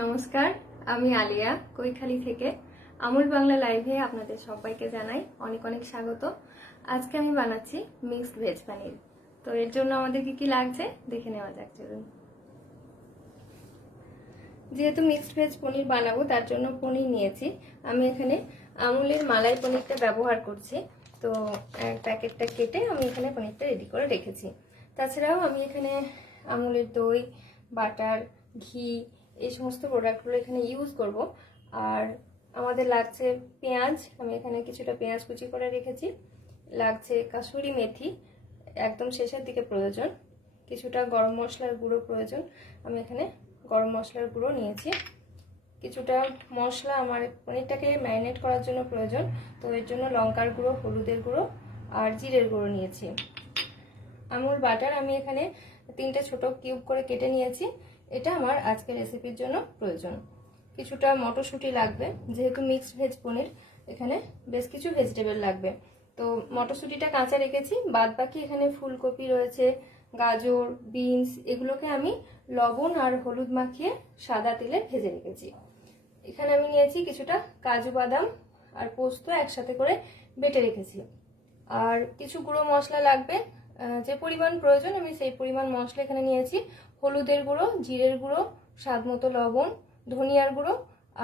নমস্কার, আমি আলিয়া কৈখালি থেকে আমুল বাংলা লাইভে আপনাদের সবাইকে জানাই অনেক অনেক স্বাগত। আজকে আমি বানাচ্ছি মিক্সড ভেজ পনির। তো এর জন্য আমাদের কি কি লাগছে দেখে নেওয়া যাক। চলুন। যেহেতু মিক্সড ভেজ পনির বানাবো তার জন্য পনির নিয়েছি। আমি এখানে আমুলের মালাই পনিরটা ব্যবহার করছি। তো প্যাকেটটা কেটে আমি এখানে পনিরটা রেডি করে রেখেছি। তাছাড়াও আমি এখানে আমুলের দই, বাটার, ঘি এই সমস্ত প্রোডাক্টগুলো এখানে ইউজ করব। আর আমাদের লাগছে পেঁয়াজ, আমি এখানে কিছুটা পেঁয়াজ কুচি করে রেখেছি। লাগছে কাসুরি মেথি, একদম শেষের দিকে প্রয়োজন। কিছুটা গরম মশলার গুঁড়ো প্রয়োজন, আমি এখানে গরম মশলার গুঁড়ো নিয়েছি। কিছুটা মশলা আমার পনিরটাকে ম্যারিনেট করার জন্য প্রয়োজন, তো এর জন্য লঙ্কার গুঁড়ো, হলুদের গুঁড়ো আর জিরের গুঁড়ো নিয়েছি। আমুল বাটার আমি এখানে 3টে ছোট কিউব করে কেটে নিয়েছি। এটা আমার আজকের রেসিপির জন্য প্রয়োজন। কিছুটা মটরশুঁটি লাগবে, যেহেতু মিক্সড ভেজ পনির এখানে বেশ কিছু ভেজিটেবল লাগবে। তো মটরশুঁটিটা কাঁচা রেখেছি, বাদ বাকি এখানে ফুলকপি রয়েছে, গাজর, বিনস, এগুলোকে আমি লবণ আর হলুদ মাখিয়ে সাদা তেলে ভেজে রেখেছি। এখানে আমি নিয়েছি কিছুটা কাজু বাদাম আর পোস্ত একসাথে করে বেটে রেখেছি। আর কিছু গুঁড়ো মশলা লাগবে, যে পরিমাণ প্রয়োজন আমি সেই পরিমাণ মশলা এখানে নিয়েছি। হলুদের গুঁড়ো, জিরের গুঁড়ো, স্বাদ মতো লবণ, ধনিয়ার গুঁড়ো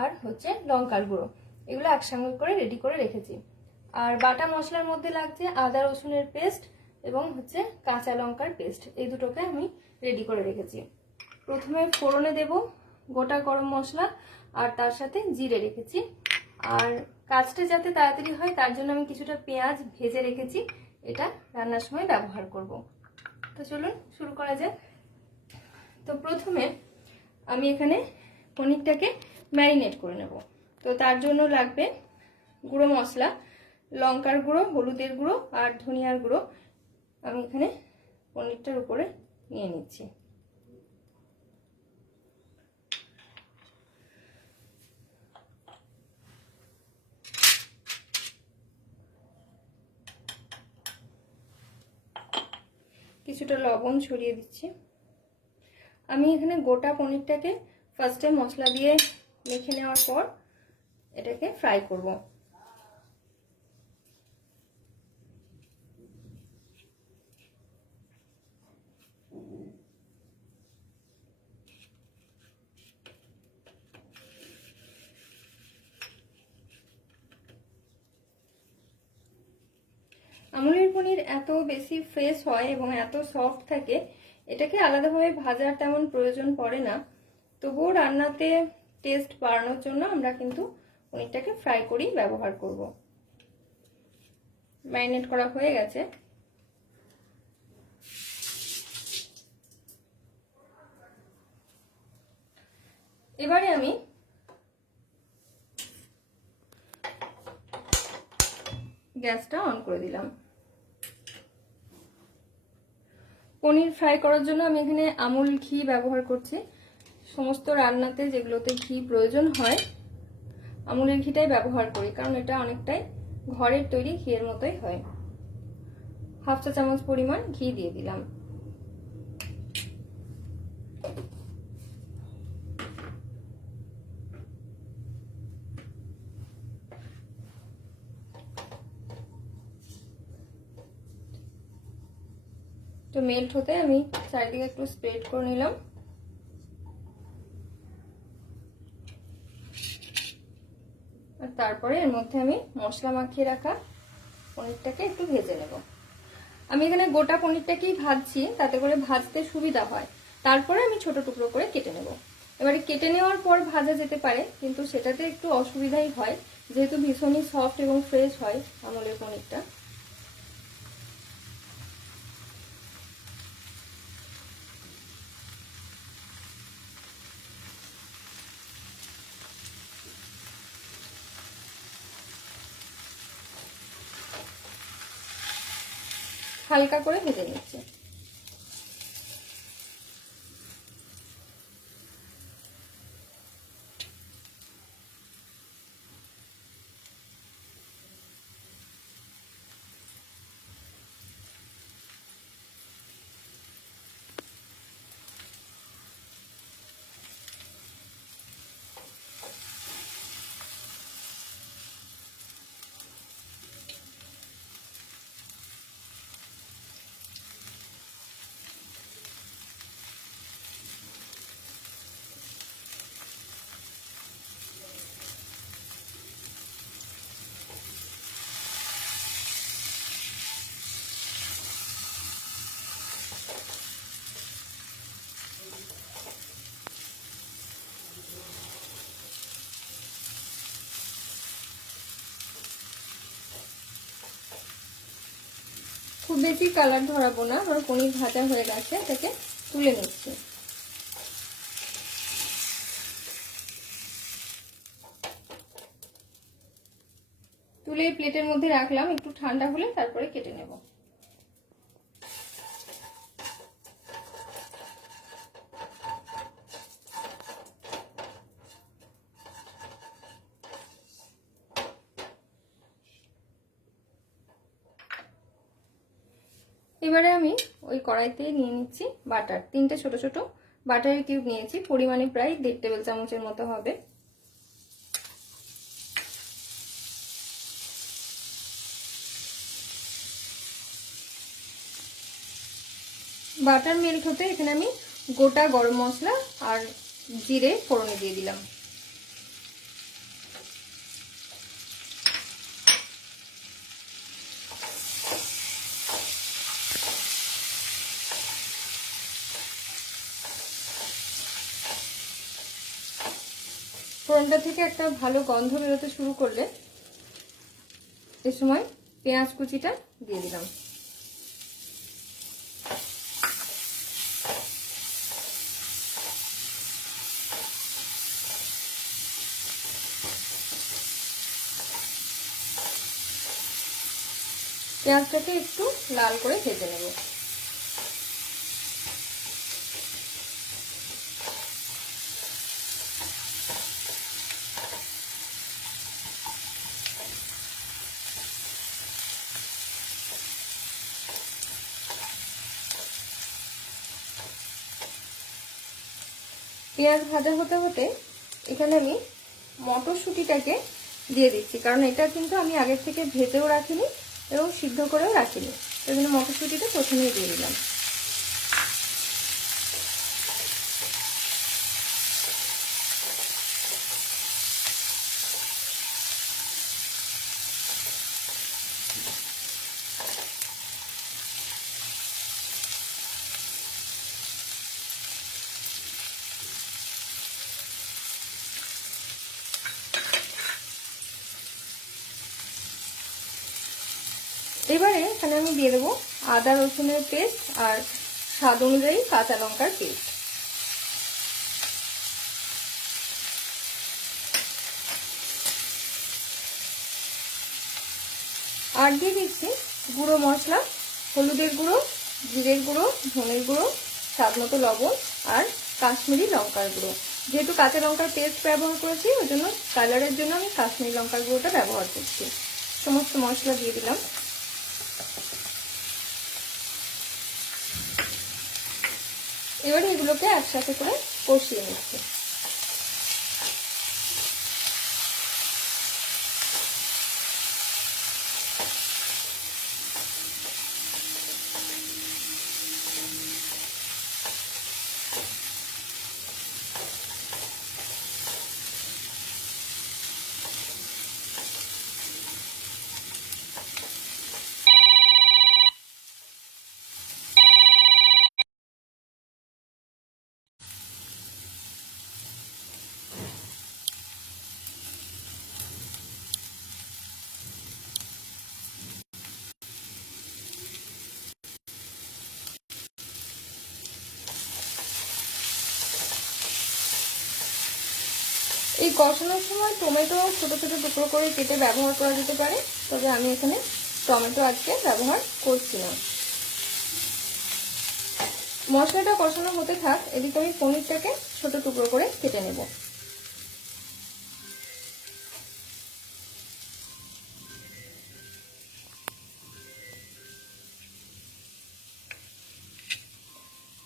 আর হচ্ছে লঙ্কার গুঁড়ো, এগুলো একসঙ্গে করে রেডি করে রেখেছি। আর বাটা মশলার মধ্যে লাগছে আদা রসুনের পেস্ট এবং হচ্ছে কাঁচা লঙ্কার পেস্ট, এই দুটোকে আমি রেডি করে রেখেছি। প্রথমে ফোড়নে দেব গোটা গরম মশলা আর তার সাথে জিরে রেখেছি। আর কাজটা যাতে তাড়াতাড়ি হয় তার জন্য আমি কিছুটা পেঁয়াজ ভেজে রেখেছি, এটা রান্নার সময় ব্যবহার করব। তো চলুন শুরু করা যাক। তো প্রথমে আমি এখানে পনিরটাকে ম্যারিনেট করে নেব। তো তার জন্য লাগবে গুঁড়ো মশলা, লঙ্কার গুঁড়ো, হলুদের গুঁড়ো আর ধনিয়ার গুঁড়ো। আমি এখানে পনিরটার উপরে নিয়ে নিচ্ছি। কিছুটা লবণ ছড়িয়ে দিচ্ছি। আমি এখানে গোটা পনিরটাকে ফার্স্টে মশলা দিয়ে মেখে নেওয়ার পর এটাকে ফ্রাই করব। আমুলের পনির এত বেশি ফ্রেশ হয় এবং এত সফট থাকে, এটাকে আলাদাভাবে ভাজার তেমন প্রয়োজন পড়ে না। তবুও রান্নাতে টেস্ট বাড়ানোর জন্য আমরা কিন্তু পনিরটাকে ফ্রাই করেই ব্যবহার করব। ম্যারিনেট করা হয়ে গেছে। এবারে আমি গ্যাসটা অন করে দিলাম। পনির ফ্রাই করার জন্য আমি এখানে আমুল ঘি ব্যবহার করছি। সমস্ত রান্নাতে যেগুলোতে ঘি প্রয়োজন হয় আমুলের ঘিটাই ব্যবহার করি, কারণ এটা অনেকটাই ঘরের তৈরি ঘিয়ের মতোই হয়। 1/2 চা চামচ পরিমাণ ঘি দিয়ে দিলাম। তো মেল্ট হতে আমি চারিদিকে একটু স্প্রেড করে নিলাম। আর তারপরে এর মধ্যে আমি মশলা মাখিয়ে রাখা পনিরটাকে একটু ভেজে নেব। আমি এখানে গোটা পনিরটাকেই ভাজছি, তাতে করে ভাজতে সুবিধা হয়। তারপরে আমি ছোট টুকরো করে কেটে নেব। এবারে কেটে নেওয়ার পর ভাজা যেতে পারে, কিন্তু সেটাতে একটু অসুবিধাই হয়, যেহেতু ভীষণই সফট এবং ফ্রেশ হয় আমুলের পনিরটা। হালকা করে ভেজে নিচ্ছি। খুব বেশি কালার ধরাবো না, আমার পনির ভাজা হয়ে গেছে, এটাকে তুলে নিচ্ছি। তুলে প্লেটের মধ্যে রাখলাম, একটু ঠান্ডা হলে তারপরে কেটে নেব। এবারে আমি ওই কড়াইতে নিয়ে নিচ্ছি বাটার, 3টে ছোট ছোট বাটারের কিউব নিয়েছি, পরিমাণে প্রায় 1.5 টেবিল চামচের মতো হবে। বাটার মেল্ট হতে এখানে আমি গোটা গরম মশলা আর জিরে ফোড়নে দিয়ে দিলাম। ফোড়নটা থেকে একটা ভালো গন্ধ বেরোতে শুরু করলে এই সময় পেঁয়াজ কুচিটা দিয়ে দিলাম। পেঁয়াজটাকে একটু লাল করে ভেজে নেব। পেঁয়াজ ভাজা হতে হতে এখানে আমি মটরশুঁটিটাকে দিয়ে দিচ্ছি, কারণ এটা কিন্তু আমি আগের থেকে ভেজেও রাখিনি এবং সিদ্ধ করেও রাখিনি, সেই জন্য মটরশুঁটিটা প্রথমেই দিয়ে দিলাম। এবারে এখানে আমি দিয়ে দেবো আদা রসুনের পেস্ট আর স্বাদ অনুযায়ী কাঁচা লঙ্কার পেস্ট। আর দিয়ে দিচ্ছি গুঁড়ো মশলা, হলুদের গুঁড়ো, জিরের গুঁড়ো, ধনের গুঁড়ো, স্বাদ মতো লবণ আর কাশ্মীরি লঙ্কার গুঁড়ো। যেহেতু কাঁচা লঙ্কার পেস্ট ব্যবহার করেছি ওই জন্য কালারের জন্য আমি কাশ্মীরি লঙ্কার গুঁড়োটা ব্যবহার করছি। সমস্ত মশলা দিয়ে দিলাম। এবারে এগুলোকে একসাথে করে কষিয়ে নিচ্ছি। এই কষানোর সময় টমেটো ছোট ছোট টুকরো করে কেটে ব্যবহার করা যেতে পারে, তবে আমি এখানে টমেটো আজকে ব্যবহার করছি না। মশলাটা কষানো হতে থাক, এদিকে আমি পনিরটাকে ছোট টুকরো করে কেটে নেব।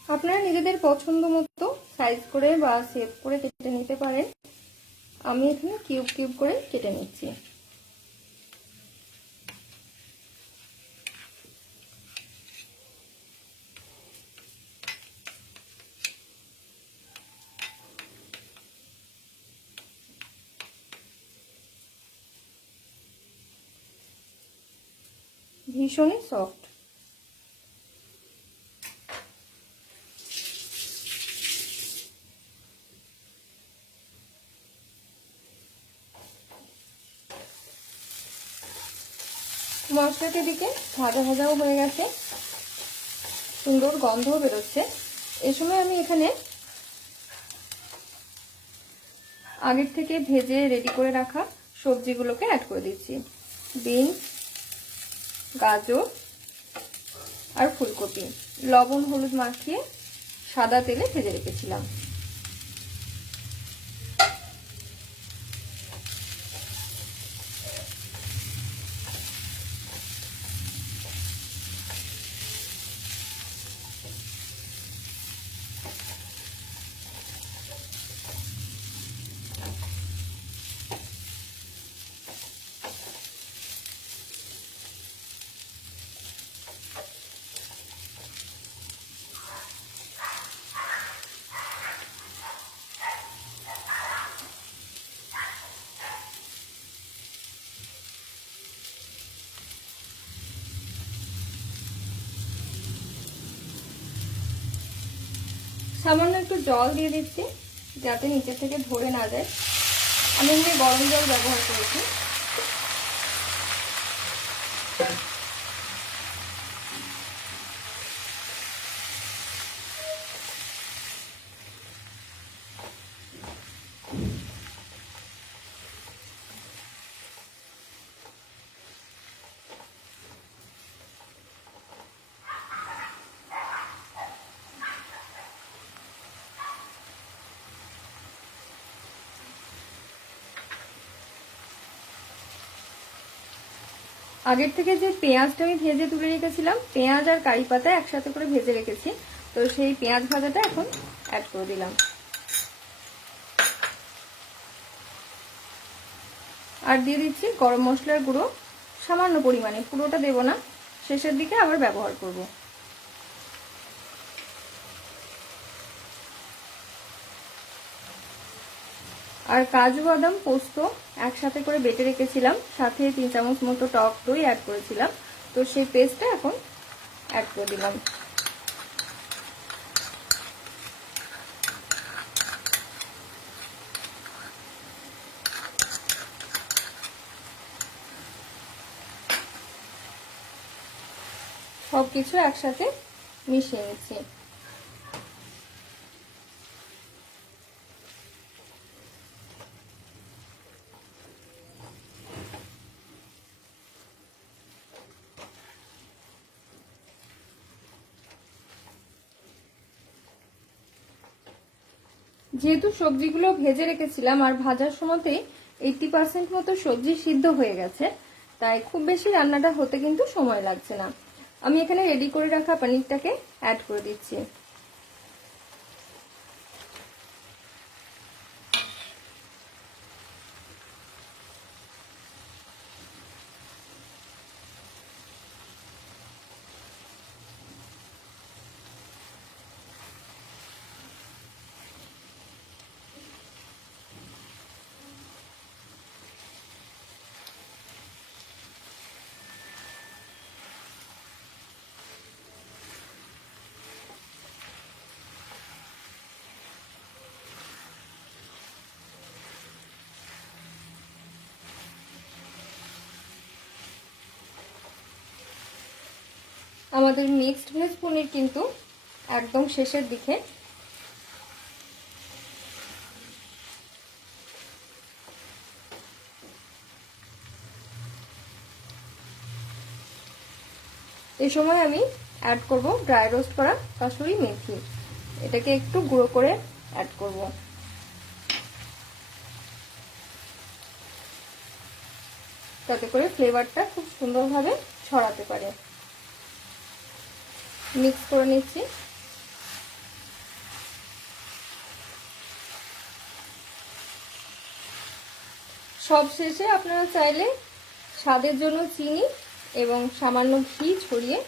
আপনারা নিজেদের পছন্দ মতো সাইজ করে বা শেপ করে কেটে নিতে পারেন। আমি এখানে কিউব কিউব করে কেটে নিচ্ছি। ভীষণই সফট। মশলা একটা দিকে ভাজা ভাজাও হয়ে গেছে, সুন্দর গন্ধও বেরোচ্ছে। এই সময় আমি এখানে আগের থেকে ভেজে রেডি করে রাখা সবজিগুলোকে অ্যাড করে দিচ্ছি। বিনস, গাজর আর ফুলকপি লবণ হলুদ মাখিয়ে সাদা তেলে ভেজে রেখেছিলাম। সামান্য একটু জল দিয়ে দিচ্ছি যাতে নিচে থেকে ধরে না যায়। আমি এখানে গরম জল ব্যবহার করেছি। আগের থেকে যে পেঁয়াজটা আমি ভেজে তুলে রেখেছিলাম, পেঁয়াজ আর কারি পাতা একসাথে করে ভেজে রেখেছি, তো সেই পেঁয়াজ ভাজাটা এখন অ্যাড করে দিলাম। আর দিয়ে দিচ্ছি গরম মশলার গুঁড়ো সামান্য পরিমাণে, পুরোটা দেব না, শেষের দিকে আবার ব্যবহার করব। আর কাজু বাদাম পোস্ত একসাথে করে বেটে রেখেছিলাম, সাথে 3 চামচ মতো টক দই অ্যাড করেছিলাম, তো সেই পেস্টটা এখন অ্যাড করে দিলাম। সবকিছু একসাথে মিশিয়ে নিচ্ছি। যেহেতু সবজিগুলো ভেজে রেখেছিলাম আর ভাজার সময়তেই 80% মতো সবজি সিদ্ধ হয়ে গেছে, তাই খুব বেশি রান্নাটা হতে কিন্তু সময় লাগছে না। আমি এখানে রেডি করে রাখা পনিরটাকে অ্যাড করে দিচ্ছি। আমাদের মিক্সড ভেজ পনির কিন্তু একদম শেষের দিকে। এই সময় আমি অ্যাড করব ড্রাই রোস্ট করা কাসুরি মেথি, এটাকে একটু গুঁড়ো করে অ্যাড করব। তাতে করে ফ্লেভারটা খুব সুন্দরভাবে ছড়াতে পারে। মিক্স করে নিচ্ছি। সবশেষে আপনারা চাইলে স্বাদের জন্য চিনি এবং সামান্য ঘি ছড়িয়ে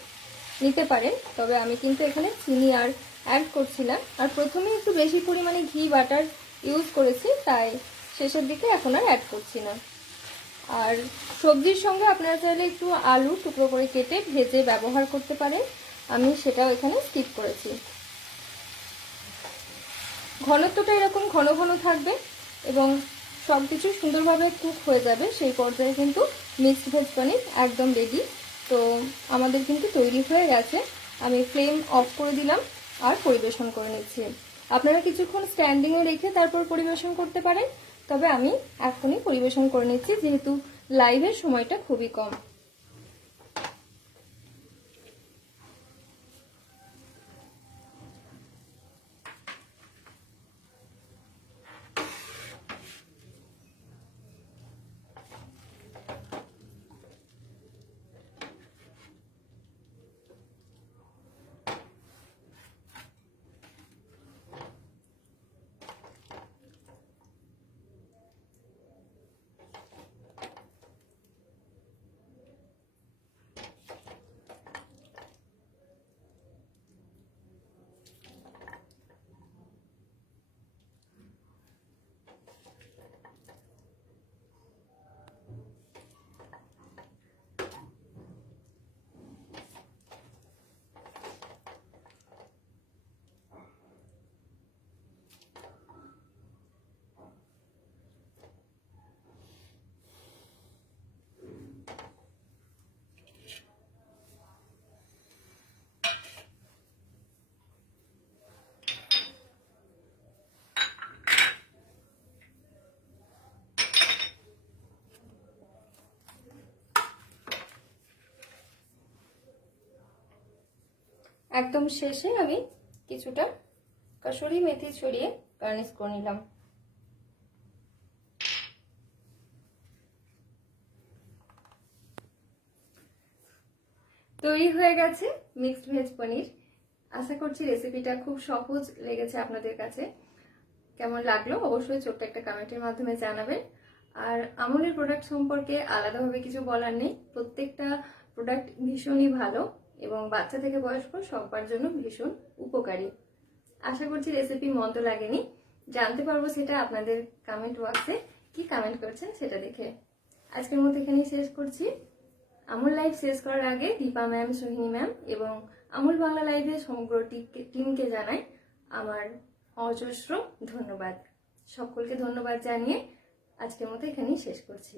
নিতে পারেন, তবে আমি কিন্তু এখানে চিনি আর অ্যাড করছি না। আর প্রথমে একটু বেশি পরিমাণে ঘি বাটার ইউজ করেছি, তাই শেষের দিকে এখন আর অ্যাড করছি না। আর সবজির সঙ্গে আপনারা চাইলে একটু আলু টুকরো করে কেটে ভেজে ব্যবহার করতে পারেন, আমি সেটাও এখানে স্কিপ করেছি। ঘনত্বটা এরকম ঘন ঘন থাকবে এবং সবকিছু সুন্দরভাবে কুক হয়ে যাবে, সেই পর্যায়ে কিন্তু মিক্সড ভেজ পনির একদম রেডি। তো আমাদের কিন্তু তৈরি হয়ে গেছে। আমি ফ্লেম অফ করে দিলাম আর পরিবেশন করে নিচ্ছি। আপনারা কিছুক্ষণ স্ট্যান্ডিংয়ে রেখে তারপর পরিবেশন করতে পারেন, তবে আমি এখনই পরিবেশন করে নিচ্ছি যেহেতু লাইভের সময়টা খুবই কম। একদম শেষে আমি কিছুটা কসুরি মেথি ছড়িয়ে গার্নিশ করে নিলাম। তৈরি হয়ে গেছে মিক্সড ভেজ পনির। আশা করছি রেসিপিটা খুব সহজ লেগেছে আপনাদের কাছে। কেমন লাগলো অবশ্যই ছোট্ট একটা কমেন্টের মাধ্যমে জানাবেন। আর আমুলের প্রোডাক্ট সম্পর্কে আলাদাভাবে কিছু বলার নেই, প্রত্যেকটা প্রোডাক্ট ভীষণই ভালো এবং বাচ্চা থেকে বয়স্ক সবার জন্য ভীষণ উপকারী। আশা করছি রেসিপি মন্দ লাগেনি। জানতে পারবো সেটা আপনাদের কমেন্ট বক্সে কি কমেন্ট করছেন সেটা দেখে। আজকের মতো এখানেই শেষ করছি। আমুল লাইভ শেষ করার আগে দীপা ম্যাম, সোহিনী ম্যাম এবং আমুল বাংলা লাইভের সমগ্র টিমকে জানাই আমার অজস্র ধন্যবাদ। সকলকে ধন্যবাদ জানিয়ে আজকের মতো এখানেই শেষ করছি।